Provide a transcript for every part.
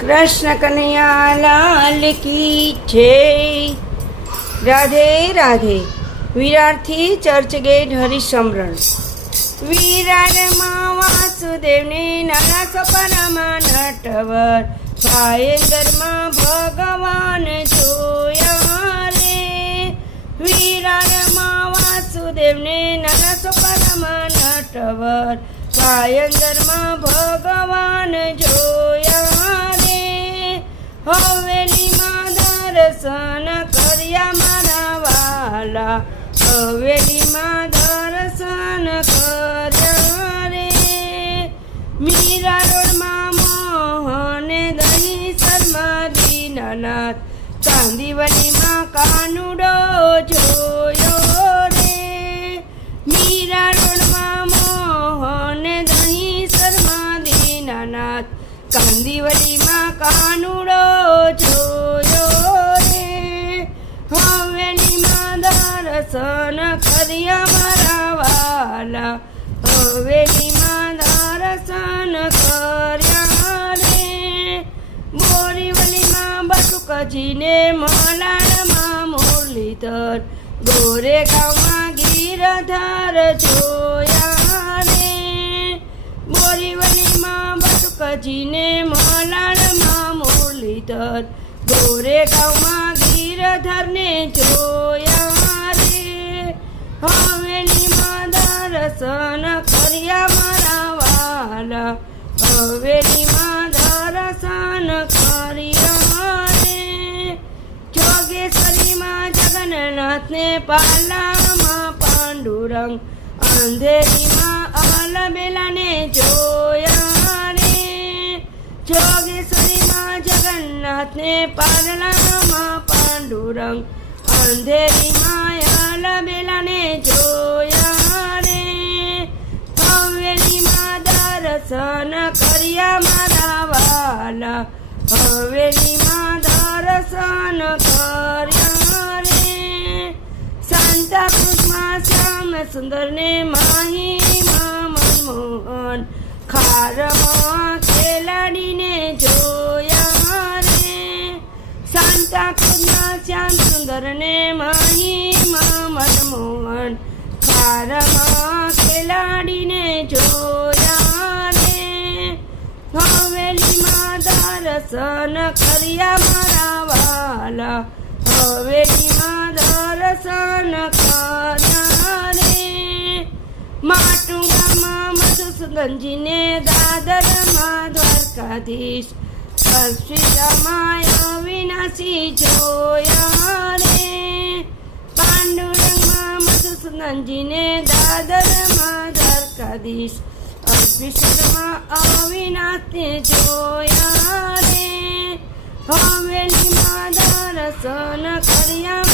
કૃષ્ણ કન્યા લાલ કી છે રાધે રાધે. વિરારથી ચર્ચ ગેટ હરિસમરણ. વિરારમાં વાસુદેવને નાના સપનામાં નટવર. ભાયંદરમાં ભગવાન જોયા રે. વિરારમાં વાસુદેવને નાના સપનામાં નટવર. ભાયંદરમાં ભગવાન જોયા દર્શન હવેલીમાં દર્શન કર્યા રે. બોરીવલીમાં બટુકજીને મલાડમાં મુરલીધર ગોરેગાંવમાં ગીરધાર જોયા રે. બોરીવલીમાં બટુકજીને મલાડમાં મુરલીધર ગોરેગાંવમાં ગીરધરને જોયા રે. હવેલીમાં દર્શન જગન્નાથને પાલામાં પાંડુરંગ અંધેરીમાં અલબેલાને જોયા રે. જોગેશ્વરીમાં જગન્નાથને પાલામાં પાંડુરંગ અંધેરીમાં અલબેલાને જોયા રે. હવેલીમાં દર્શન કર્યા સાંતા ક્રુઝમાં શ્યામ સુંદરને માહીમાં મનમોહન ખારમાં ખેલાડીને જોયા રે. સાંતા ક્રુઝમાં શ્યામ સુંદરને માહીમાં મનમોહન ખારમાં ખેલાડીને જોયા રે. હવેલીમાં દર્શન કર્યા માટુંગામાં મધુસૂદનજીને દાદરમાં દ્વારકાધીશ. અશ્વિતામાં અવિનાશી જોયા રે પાંડુરંગમાં મધુસૂદનજીને દાદરમાં દ્વારકાધીશ. અશ્વિતમાં અવિનાશી જોયા રે હવેલીમાં દર્શન કર્યા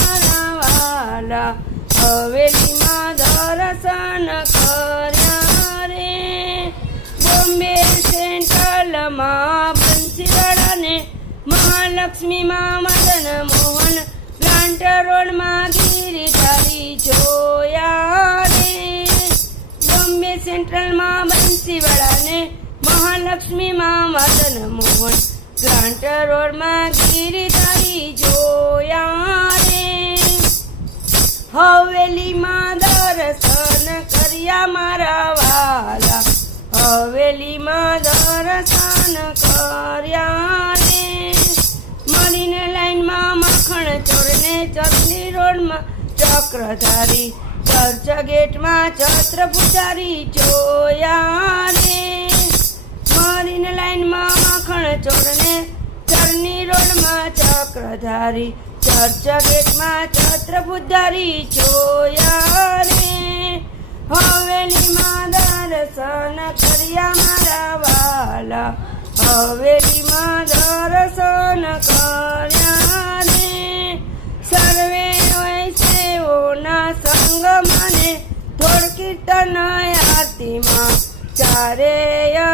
વાલા હવેલીમાં દર્શન કર્યા રે. બોમ્બે સેન્ટ્રલમાં બંસીવાડાને મહાલક્ષ્મીમાં મદન મોહન પ્લાન્ટ રોડમાં ગીરીધારી જોયા રે. બોમ્બે સેન્ટ્રલમાં બંસીવાડાને મહાલક્ષ્મીમાં મદન મોહન ગ્રાન્ટ રોડમાં ગીરીધારી જોયા હવેલીમાં દર્શન કર્યા મારા વાલા. હવેલીમાં દર્શન કર્યા રે મળીને લાઈનમાં મખણ ચોરને ચકલી રોડમાં ચક્રધારી ચર્ચ ગેટમાં છત્ર પૂજારી જોયા રે મરીન લાઈનમાં મખણ ચોરને ચરની રોડમાં ચક્રધારી ચર્ચ ગેટમાં છત્ર પૂજારી જોયા રે હવેલીમાં દર્શન કર્યા મારા વાલા. હવેલીમાં દર્શન કર્યા રે સર્વે સેવોના સંગ મને. થોડ કીર્તન આરતીમાં ચારેય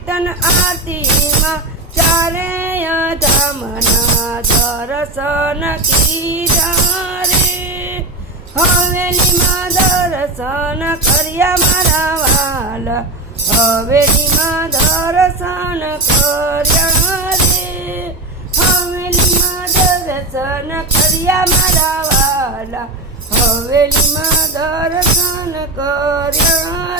કીર્તન આરતીમાં ચારેય ધામના દર્શન કીધા રે હવેલીમાં દર્શન કર્યા મારા વાલ. હવેલીમાં દર્શન કર્યા રે. હવેલીમાં દર્શન કર્યા મારા વાલા. હવેલીમાં દર્શન કર્યા